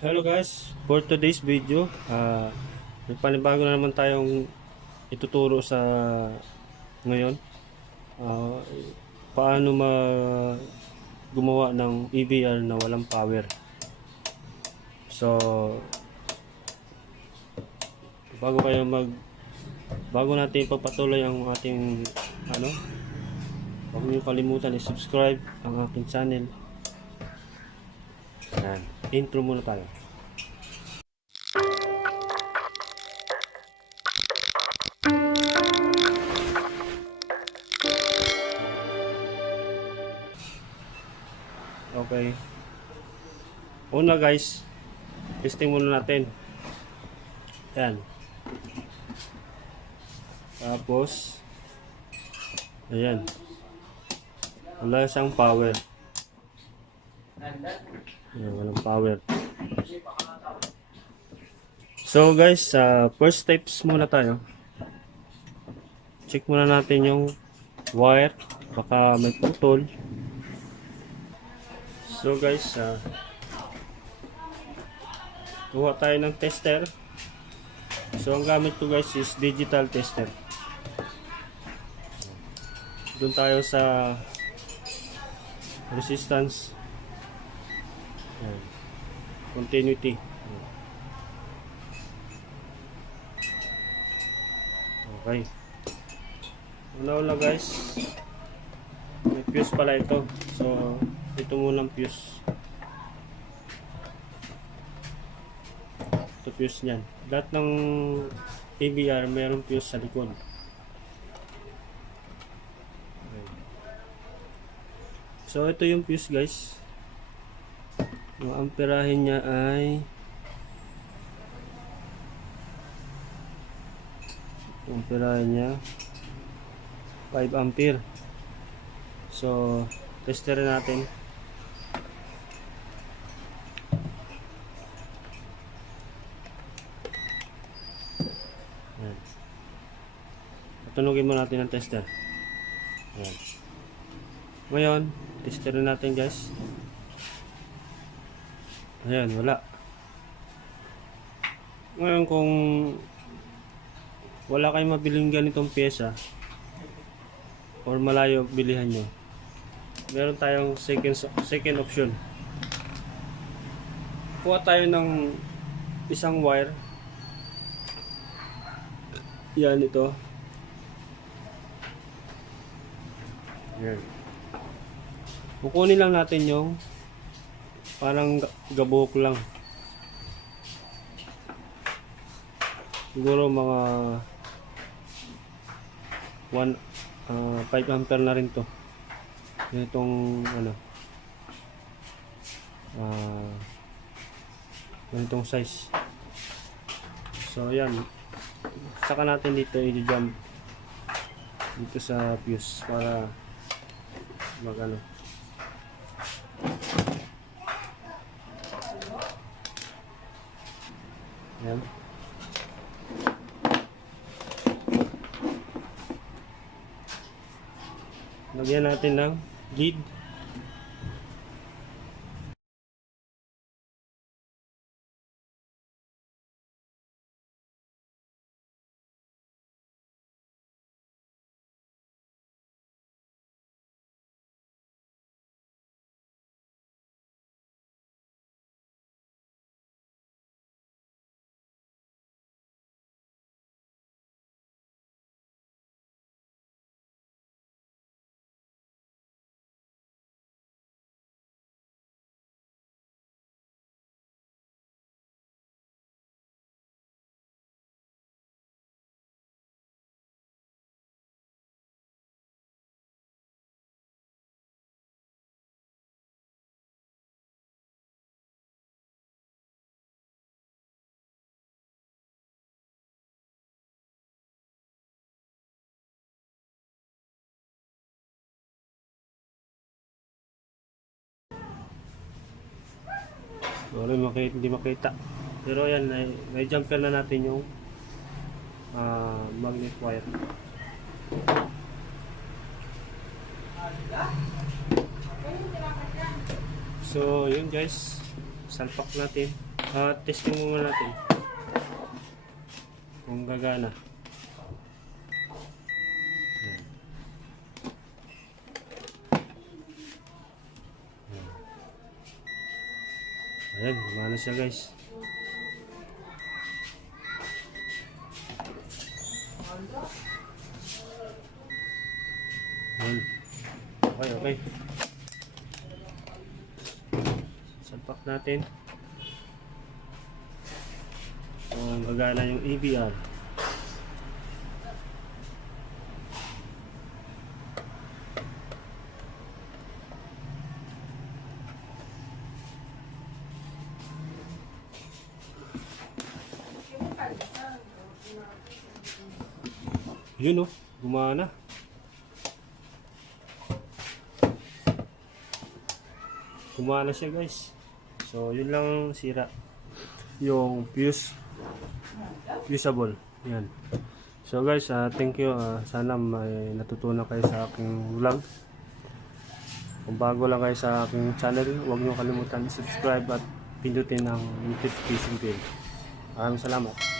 Hello guys, for today's video, may panibago na naman tayong ituturo sa ngayon. Ah, Paano gumawa ng EVR na walang power. So, bago natin ipagpatuloy ang ating huwag niyo kalimutan i-subscribe ang aking channel. Yan, intro muna tayo. Okay. Una guys, testing muna natin. Yan. Tapos, ayan. Wala siyang power. Ayan, walang power. So guys, first steps muna tayo. Check muna natin yung wire. Baka may putol. So guys, kuha tayo ng tester. So ang gamit ko guys is digital tester. Doon tayo sa resistance, continuity. Okay. Una guys, may fuse pala ito. So ito muna ang fuse. Ito fuse niyan. Lahat ng AVR mayroong fuse sa likod. So ito yung fuse guys. Ang amperahin niya ay amperahin niya 5 ampere. So tester natin. Ayan. Patunugin mo natin ang tester. Ayan. Ngayon, tester natin guys. Ayan, wala. Ngayon kung wala kayong mabiling ganitong pyesa or malayo bilihan nyo, meron tayong second option. Kuha tayo ng isang wire. Yan ito. Yan. Kukunin lang natin yung parang gabuhok lang. Siguro mga 5 ampere na rin to. Ganitong ganitong size. So yan, saka natin dito i-jump dito sa fuse para yan. Lagyan natin ng lead. Wala hindi makita. Pero yan, may jumper na natin yung magnet wire. So yun guys, salpak natin. Testing muna natin kung gagana. Ayan, gumana siya guys. Ayan. Okay, okay. Salpak natin. Gagana yung ABR. Yun oh, gumana. Gumana siya guys. So yun lang sira. Yung fuseable. Yan. So guys, thank you. Sana may natutunan kayo sa aking vlog. Kung bago lang kayo sa aking channel, huwag niyo kalimutan subscribe at pindutin ang notification bell. Maraming salamat.